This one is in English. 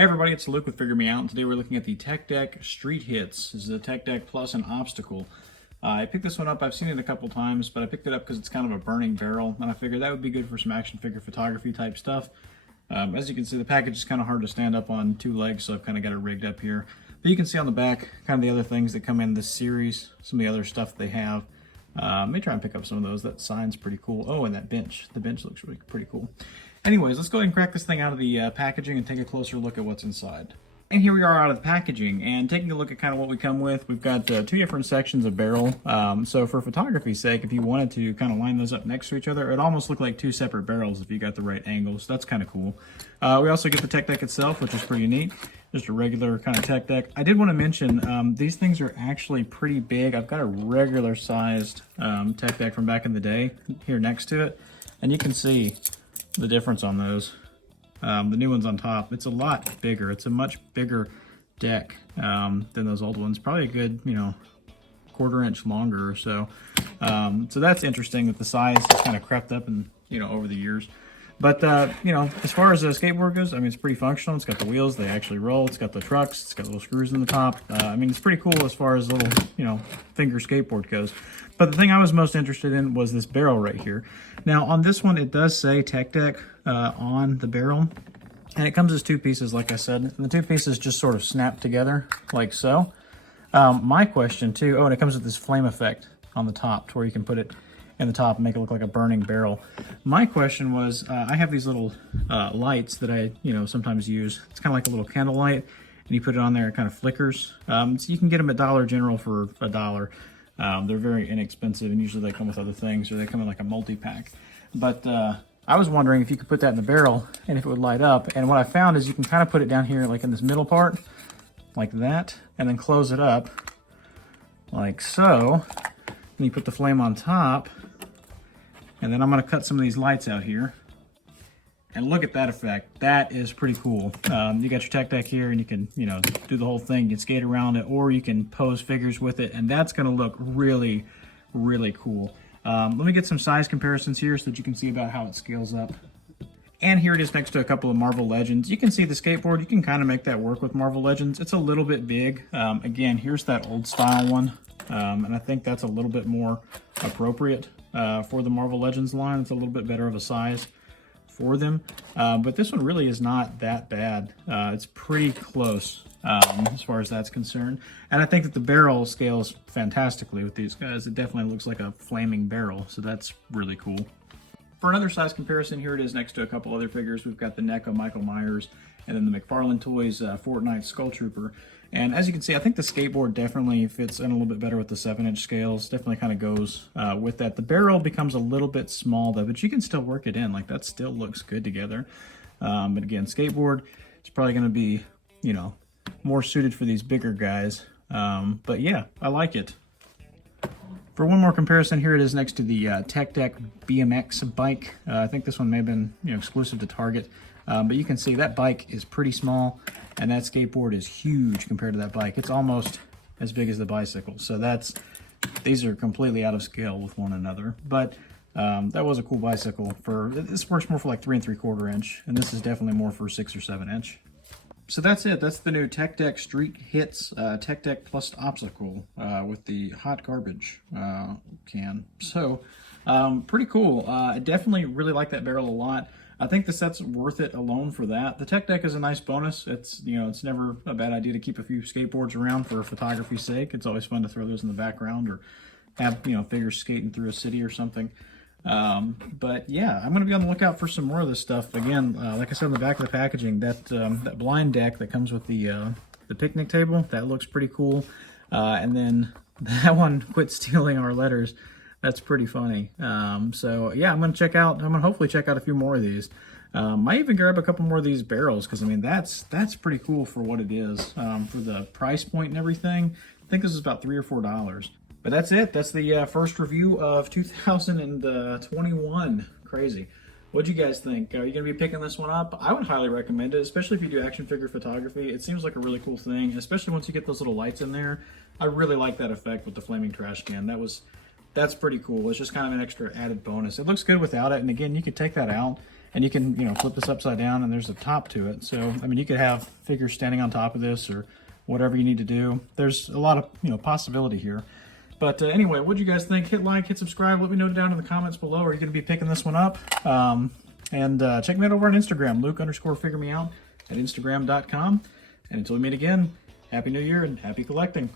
Hey everybody, it's Luke with Figure Me Out, and today we're looking at the Tech Deck Street Hits. This is a Tech Deck plus an obstacle. I picked this one up, I've seen it a couple times, but I picked it up because it's kind of a burning barrel, and I figured that would be good for some action figure photography type stuff. As you can see, the package is kind of hard to stand up on two legs, so I've kind of got it rigged up here. But you can see on the back kind of the other things that come in this series, some of the other stuff they have. Let me try and pick up some of those. That sign's pretty cool. Oh, and that bench. The bench looks really pretty cool. Anyways, let's go ahead and crack this thing out of the packaging and take a closer look at what's inside. And here we are out of the packaging, and taking a look at kind of what we come with. We've got two different sections of barrel. So for photography's sake, if you wanted to kind of line those up next to each other, it almost look like two separate barrels if you got the right angles. So that's kind of cool. We also get the Tech Deck itself, which is pretty neat. Just a regular kind of Tech Deck. I did want to mention, these things are actually pretty big. I've got a regular sized Tech Deck from back in the day here next to it, and you can see the difference on those. The new one's on top. It's a lot bigger. It's a much bigger deck than those old ones. Probably a good, quarter inch longer or so. So that's interesting that the size has kind of crept up and, over the years. But, as far as the skateboard goes, I mean, it's pretty functional. It's got the wheels. They actually roll. It's got the trucks. It's got little screws in the top. I mean, it's pretty cool as far as little, finger skateboard goes. But the thing I was most interested in was this barrel right here. Now, on this one, it does say Tech Deck on the barrel. And it comes as two pieces, like I said. And the two pieces just sort of snap together, like so. My question, too, and it comes with this flame effect on the top to where you can put it in the top and make it look like a burning barrel. My question was, I have these little lights that I, sometimes use. It's kind of like a little candle light, and you put it on there, it kind of flickers. So you can get them at Dollar General for $1. They're very inexpensive, and usually they come with other things, or they come in like a multi-pack. But I was wondering if you could put that in the barrel and if it would light up. And what I found is you can kind of put it down here, like in this middle part, like that, and then close it up, like so. And you put the flame on top. And then I'm going to cut some of these lights out here. And look at that effect. That is pretty cool. You got your Tech Deck here, and you can, do the whole thing. You can skate around it, or you can pose figures with it, and that's going to look really, really cool. Let me get some size comparisons here so that you can see about how it scales up. And here it is next to a couple of Marvel Legends. You can see the skateboard. You can kind of make that work with Marvel Legends. It's a little bit big. Again, here's that old style one. And I think that's a little bit more appropriate for the Marvel Legends line. It's a little bit better of a size for them. But this one really is not that bad. It's pretty close as far as that's concerned. And I think that the barrel scales fantastically with these guys. It definitely looks like a flaming barrel, so that's really cool. For another size comparison, here it is next to a couple other figures. We've got the NECA Michael Myers, and then the McFarlane Toys Fortnite Skull Trooper. And as you can see, I think the skateboard definitely fits in a little bit better with the 7-inch scales. Definitely kind of goes with that. The barrel becomes a little bit small though, but you can still work it in. Like, that still looks good together. But again, skateboard, it's probably going to be, more suited for these bigger guys. But yeah, I like it. For one more comparison, here it is next to the Tech Deck BMX bike. I think this one may have been exclusive to Target. But you can see that bike is pretty small, and that skateboard is huge compared to that bike. It's almost as big as the bicycle. So these are completely out of scale with one another. But that was a cool bicycle. This works more for like 3 3/4 inch, and this is definitely more for 6 or 7 inch. So that's it. That's the new Tech Deck Street Hits Tech Deck Plus Obstacle with the hot garbage can. So pretty cool. I definitely really like that barrel a lot. I think the set's worth it alone for that. The Tech Deck is a nice bonus. It's, it's never a bad idea to keep a few skateboards around for photography's sake. It's always fun to throw those in the background or have, figures skating through a city or something. But yeah, I'm going to be on the lookout for some more of this stuff. Again, like I said on the back of the packaging, that blind deck that comes with the picnic table, that looks pretty cool. And then that one, Quit Stealing Our Letters. That's pretty funny. So yeah, I'm gonna hopefully check out a few more of these. Might even grab a couple more of these barrels, because I mean that's pretty cool for what it is. For the price point and everything, I think this is about $3 or $4. But that's it. That's the first review of 2021. Crazy. What'd you guys think? Are you gonna be picking this one up? I would highly recommend it, especially if you do action figure photography. It seems like a really cool thing, especially once you get those little lights in there. I really like that effect with the flaming trash can. That's pretty cool. It's just kind of an extra added bonus. It looks good without it, and again, you could take that out And you can, you know, flip this upside down and there's a top to it. So, I mean, you could have figures standing on top of this or whatever you need to do. There's a lot of, you know, possibility here. But anyway, what do you guys think? Hit like, hit subscribe. Let me know down in the comments below. Are you going to be picking this one up? And check me out over on Instagram, Luke_figuremeout at Instagram.com. And until we meet again, Happy New Year and happy collecting.